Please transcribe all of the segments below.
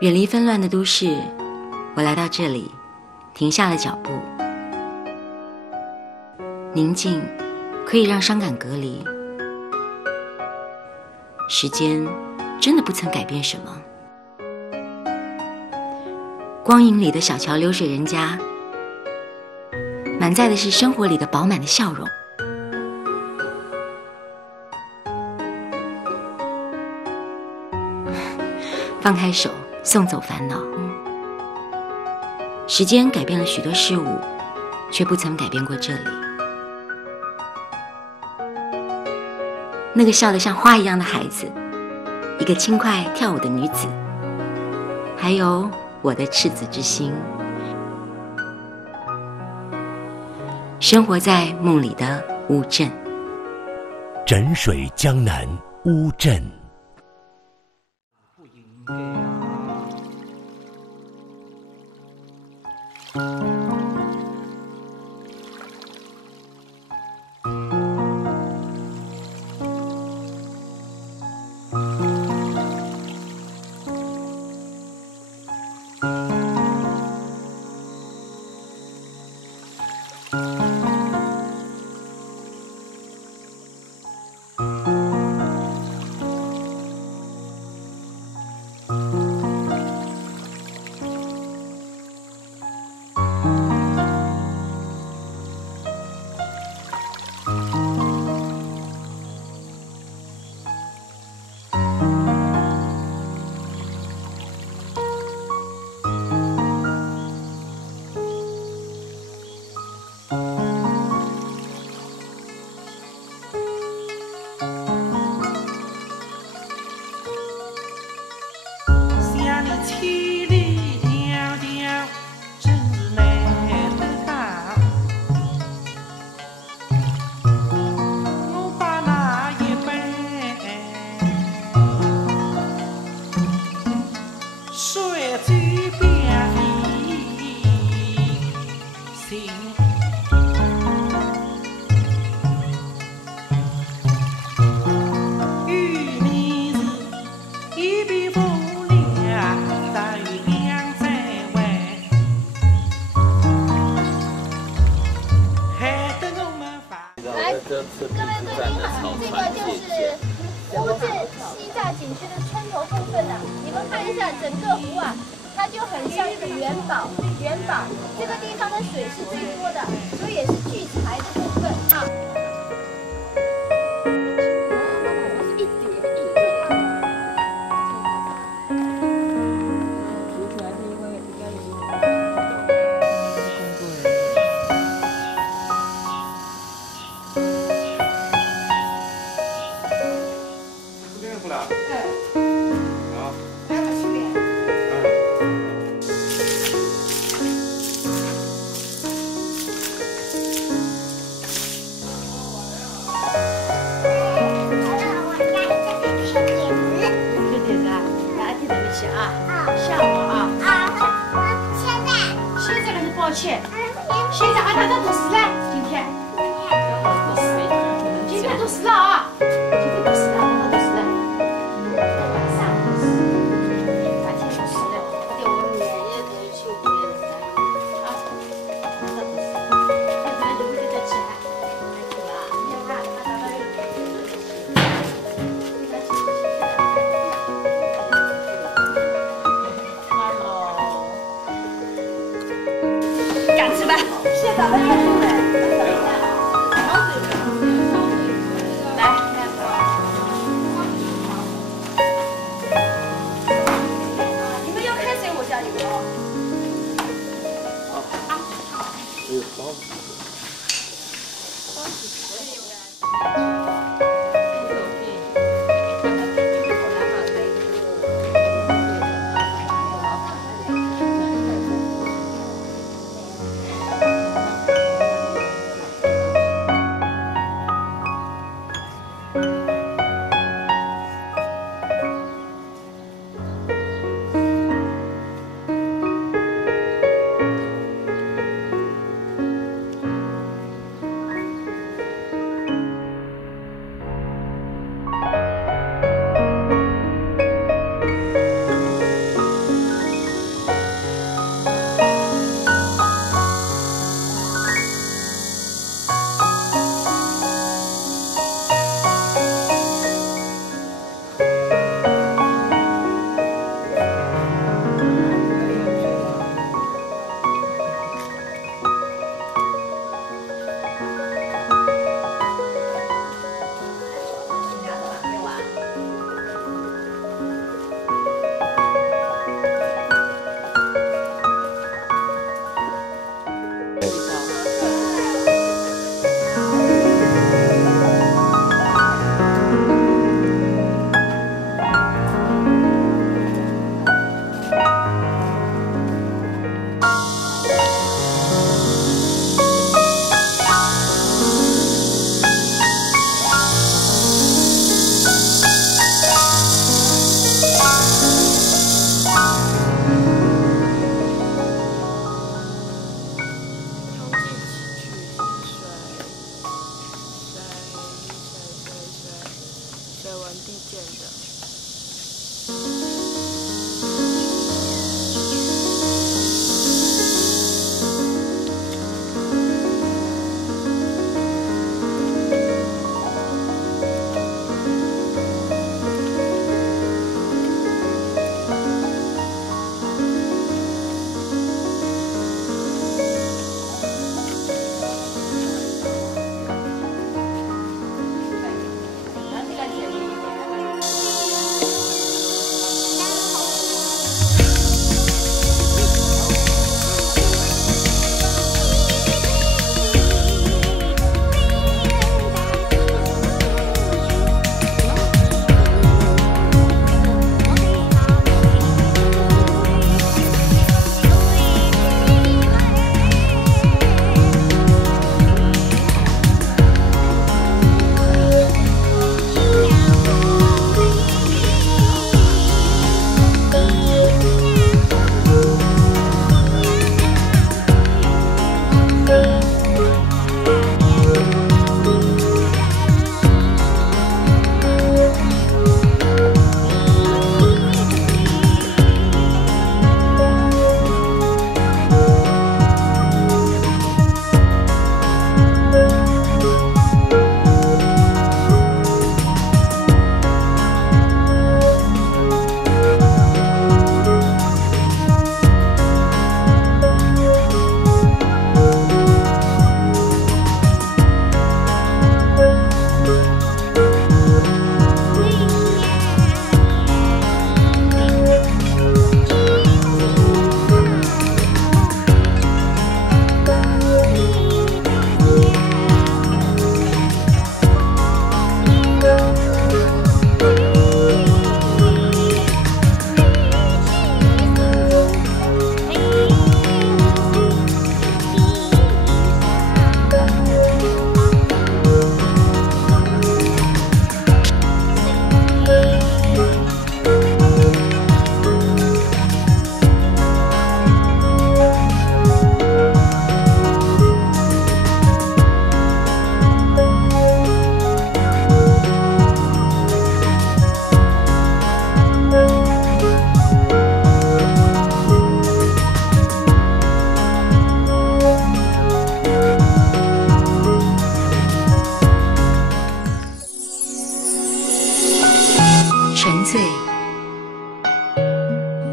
远离纷乱的都市，我来到这里，停下了脚步。宁静可以让伤感隔离，时间真的不曾改变什么。光影里的小桥流水人家，满载的是生活里的饱满的笑容。放开手，送走烦恼。时间改变了许多事物，却不曾改变过这里。那个笑得像花一样的孩子，一个轻快跳舞的女子，还有我的赤子之心。生活在梦里的乌镇。枕水江南乌镇。各位贵宾好，这个就是乌镇西栅景区的村头部分了。你们看一下整个湖啊，它就很像一个元宝。这个地方的水是最多的，所以也是聚财的部分啊。现在俺哪读书嘞？今天读书了啊！今天读书了，哪读书嘞？晚上读书，白天读书嘞。对，我们也可以去读的啊。哪读书？哎，反正就会在起来。你看，他早上又敢吃吧？现在咱们开始买。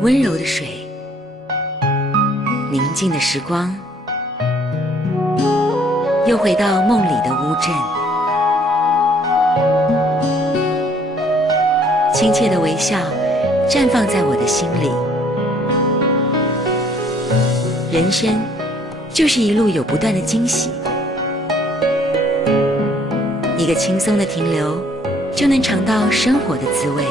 温柔的水，宁静的时光，又回到梦里的乌镇。亲切的微笑绽放在我的心里。人生就是一路有不断的惊喜，一个轻松的停留，就能尝到生活的滋味。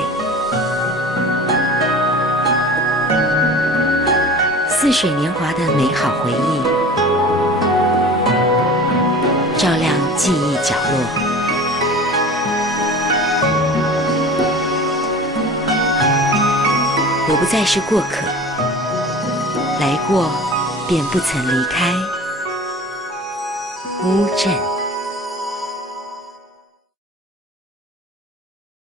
似水年华的美好回忆，照亮记忆角落。我不再是过客，来过便不曾离开。乌镇。